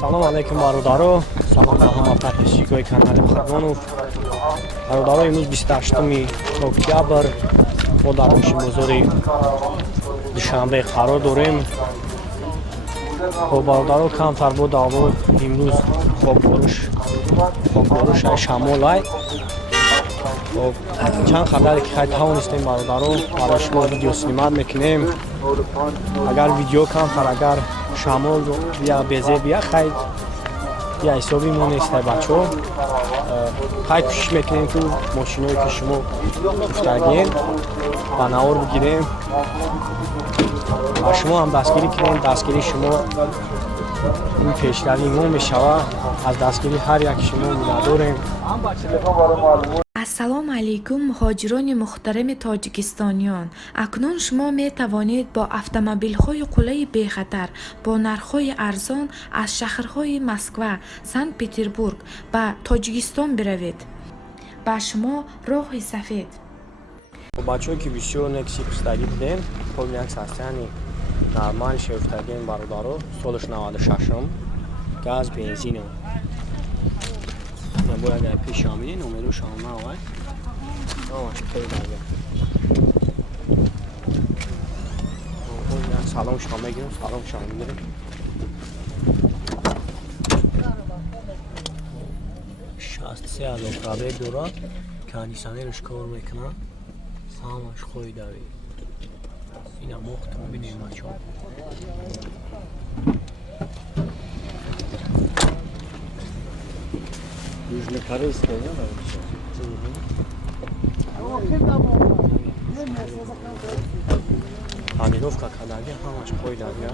салом алейкум бародаро, салом ба ҳама подписчикои канали Хадону. Бародаро, имрӯз 28 октябр мо дар мошинбозори душанбе қарор дорем. Бародаро, камтар бо даво имрӯз хокборуш ай шамол ай. чанд хабаре ки хай тавонистем бародаро барои шумо видео снимат мекунем. агар видео камтар, агар шамол я безе бия хай я ҳисоби мо нестай бачо. хай кӯшиш мекунем ки мошиное ки шумо гуфтагем ба навор бигирем ва шумо ҳам дастгирӣ кунем. дастгири шумо ин пешравӣ мо мешавад. аз дастгири ҳар яки шумо миннатдорем. ассалому алайкум муҳоҷирони муҳтарами тоҷикистониён. акнун шумо метавонед бо автомобилҳои қулаи бехатар бо нархҳои арзон аз шаҳрҳои Москва, Санкт-Петербург ба Тоҷикистон биравед. ба шумо роҳи сафед. бачаҳое ки бисёр некси пустагӣ будем, ҳолин як састяни нормали шефтагем бародаро, солиш 96-ум, газ, бензин. باید در پیش آمینه نمرو شامه آوای آماش خیلی درگه سلام شامه گیرم. سلام شامه گیرم. 63,000 پرابه دورا کانیسانه روش کار میکنه. ساماش خوی دوی اینا مختم بینیم بچه ها. Южнокорейская, я наверное. Панировка кадаги, ҳамаш қойдаги.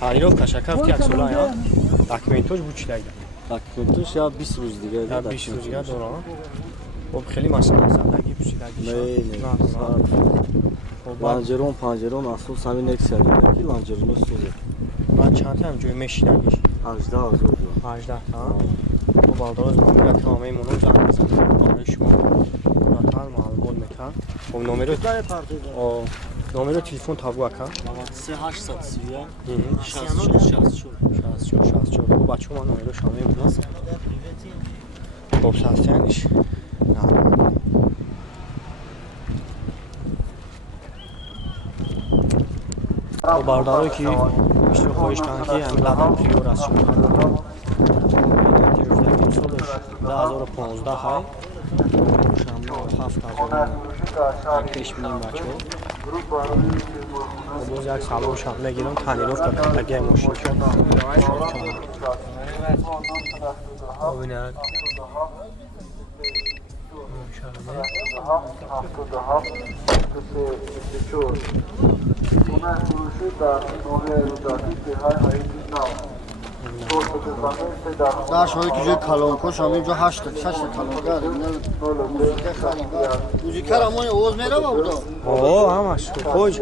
Панировка шакафти аксола я. Документош бучидаги. Документош я 20 рӯз дига. Я 20 рӯз дига дорам. Хоб хеле масъала саддаги бучидаги. پنجرون اصلا سامی نکسیه دیگه لانجرون سوزه. من چند تا هم جوی مشیدگیش 18,000 جو 18 تا تو بالداز نامه تمامی منو زن بزن برای شما راتر معلومات میکن. خب نمره تلفن تابو اکن 3830 64 خب بچه من نمره شامه میدونست. خب سستیانش نه бародарое ки бисёр хоҳиш карданд ки амилатан приёр аст шумо гирифтагим солаш 2015 ҳай шамно 7000 пеш бинем бачаҳо. боз як салом шам мегирам танировка кардагиай мошинчо бинад در شما که جای کلانکو شما اینجا 8 تا 6 تا کلانکو موزیکر همون اوز میره با بودا همش خوش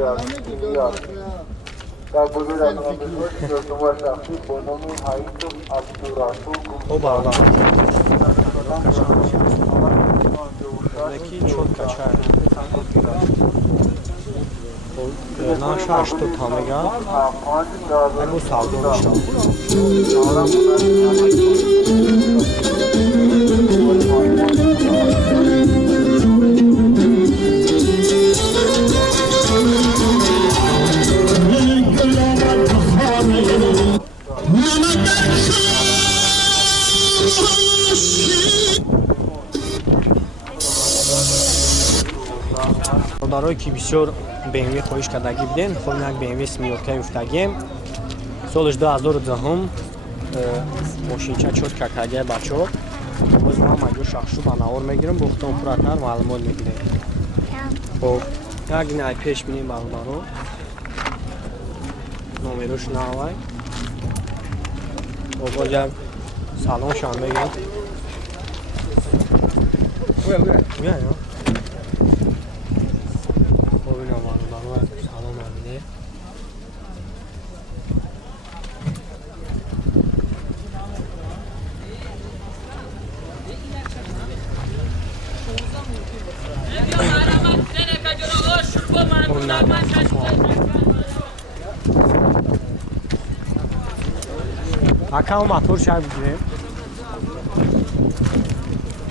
او برادر یکی چوت کچای наша что там ига ему салдо мишам бародарое ки бисёр BMW хоҳиш кардаги бидем. хоб як BMW семёрка юфтагем солиш 2010 мошинча чот кардаги бачаҳо. боз ма маҷбур шахшу ба навор мегирам бо худам пуратар маълумот мегирем. хоб як динай пеш бинем бародаро номерош навай боз як салон шам мегирам. ببینم اکاو موتور شب بگیریم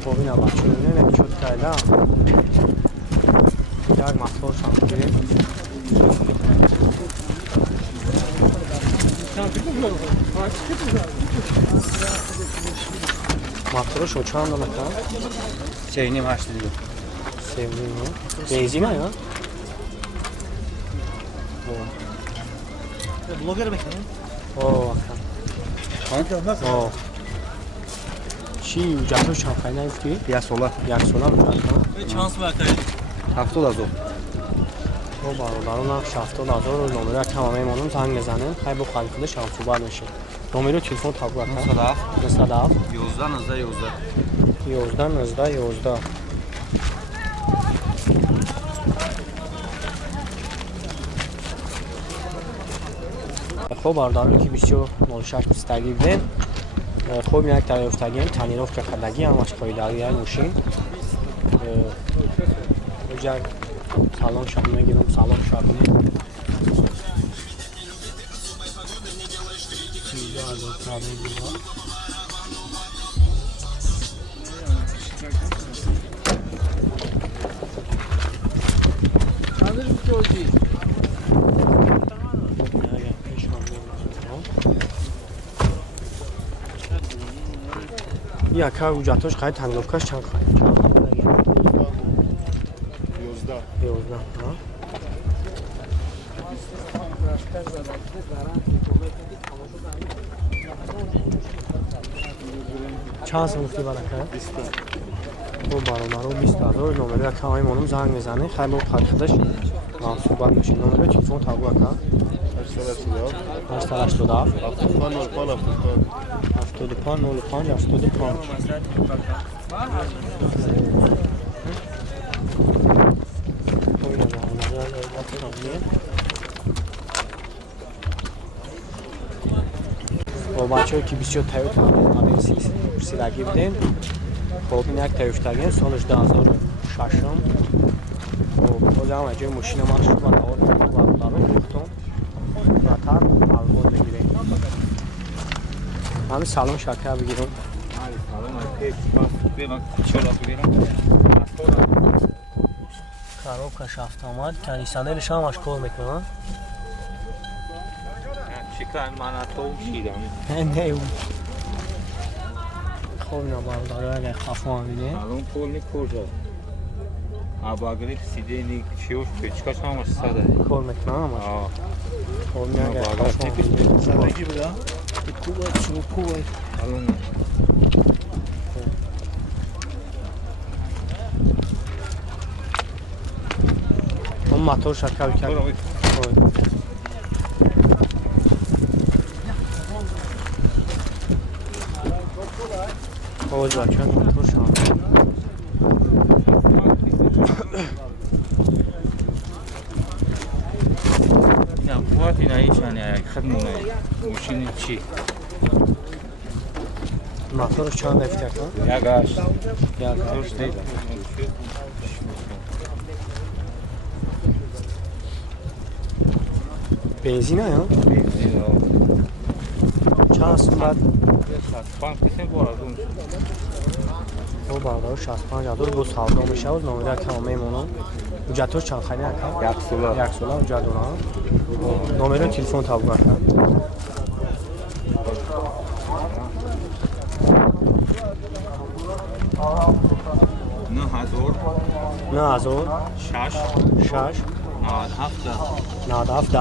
ببینم بچه ببینم یک شد کایلا یک موتور شب بگیریم موتور شد چند دو مکان؟ 3.5 8 دیگه Sevdiğim o. Benzin ya. Blogger bekleyin. Oo bakalım. Oo. Çi ucatı şampanya ifti. Ya sola. Yak sola ucatı. Şans var kaydı. Hafta da zor. O barolarına şafta da zor numara tamamı onun zang mezanen. Hay bu kalkıda şansı var meşe. Numara telefon tabu bakar. Mesela. Mesela. Yozdan hızda yozda. Yozdan hızda yozda. خب باردارم که 26 بستگی بودن خب یک طرفتگی هم تنیرفت خدگی همش قایداری های موشین اونجا سالان شب میگیرم سالان شب میگیرم یکا اوجاتش خیلی تنگلوکاش چند خواهی؟ 11 ها؟ چند سمفتی برکه؟ 20 او برامرو 20,000 نمره یکا های منم زنگ میزنه خیلی خدش صحبت میشه نمره تلفن تابو اکا 880 75 با بچه که 24 تایوتا همین سیرگی بودین خب این یک تایفتگین سالش 2006 باز هم اجای ماشین ما شد و نوار دارم گفتم براتر معلومات بگیریم همین سالون شکر بگیرم коробка шафтомат кондиционериш ҳам аш кор мекунад не хоб набардор агар хафон бидем الان پول کجا؟ اباگری سیدی چیوش پیچکاش هم ساده کار میکنم خب نه اگر خفون سادگی بوده؟ کوبه چوب کوبه الان اون موتور شکل کرد اوج بچه موتور شام قوت این ایشانه خدمونه موشین چی؟ موتورش چند دفته کن؟ یکاش یکاش دید بنزینه یا؟ بنزین چند سنبت؟ 65 کسی بارازون او بردار 65,000 دو سالگاه میشه و نمیده که همه ایمونم اجتوش چند خیلی نکن؟ یک سولا اجت دونم نمره تلفن تابو کن 9000 6 97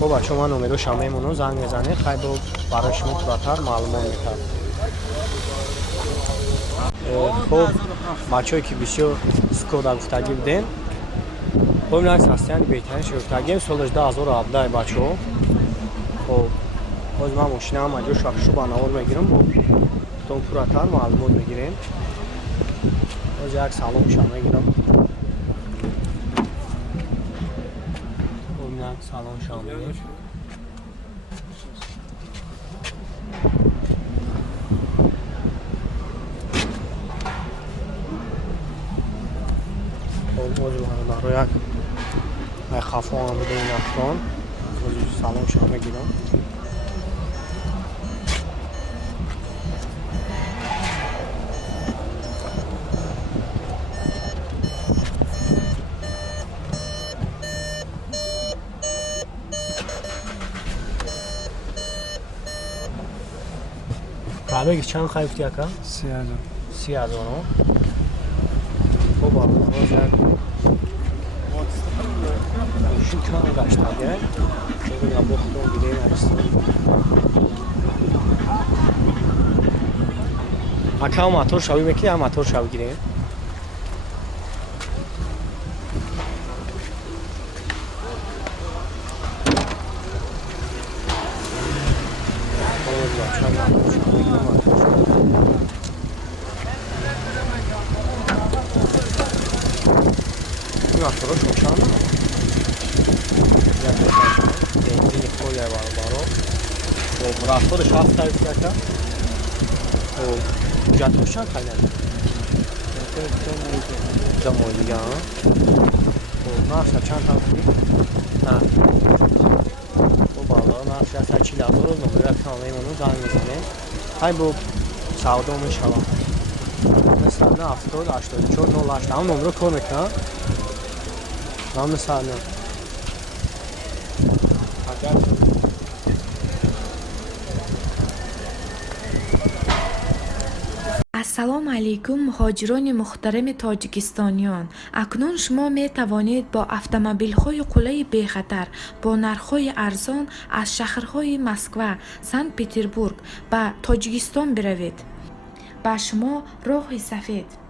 خب بچه ما نمره شمه مونو زنگ میزنه خیلی براش میتونتر معلومات میکرد خب بچه که بسیار سکودا گفتگی بودن خب این عکس هستیان بهترین شرفتگیم سالش 2017 بچه ها خب باز من ماشینه هم اینجا شاکشو با نوار میگیرم با تون پورتر معلومات میگیریم باز یک سالون شما میگیرم خب این یک سالون شما میگیرم خب باز برای یک من خفا آمده این افغان سلام شما میگیرم. بگی چند خریفتی اکا؟ 30,000 30,000 خب بالا روز یک گوشی کم گشت اگه چه بگم بختون دیگه نرسیم اکا هم موتور شوی میکنی هم موتور شوی گیریم موتورش روشن بنزین خوری بارو و رفتارش هفت تعریف کرده و جاتوش چند خیلی جمعی دیگه و ناشتا چند تعریفی؟ نه و بالا ناشتا از 40,000 روز نمره کاملی منو زنگ میزنیم های با سعودا میشوم مثل نه 70 84 08 هم نمره کار میکنم نام سالم السلام علیکم مهاجران محترم تاجیکستانیان. اکنون شما می توانید با اتومبیل‌های قلعه بی خطر با نرخ‌های ارزان از شهرهای مسکو، سنت پترزبورگ به تاجیکستان بروید. با شما راه سفید.